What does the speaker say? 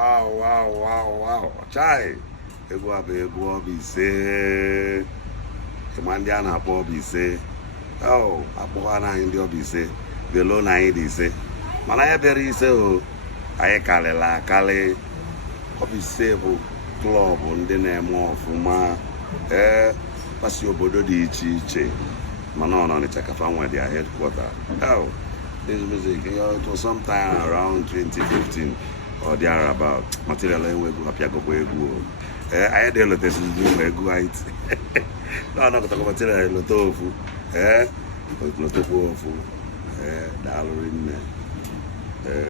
Wow. Chai. Egwu Oba Ise. Ịma ndị a na-akpọ Oba Ise. Akpọkwa na anyị ndị Oba Ise. Belo na anyị dị ise. Mana anyị bịara ise o. Anyị karịla akarị. Oba Ise bụ klọb ndị na-eme ọfụma. Kpasi obodo dị iche iche. Mana ọ n'Ọnịcha ka fa nwe their headquarter. This music, it was sometime around 2015 or thereabout. Material enwegu apiagobo egwu. I had a lot of egwu height. No, I'm not going to material lotofu. Lotofu. Dalorin.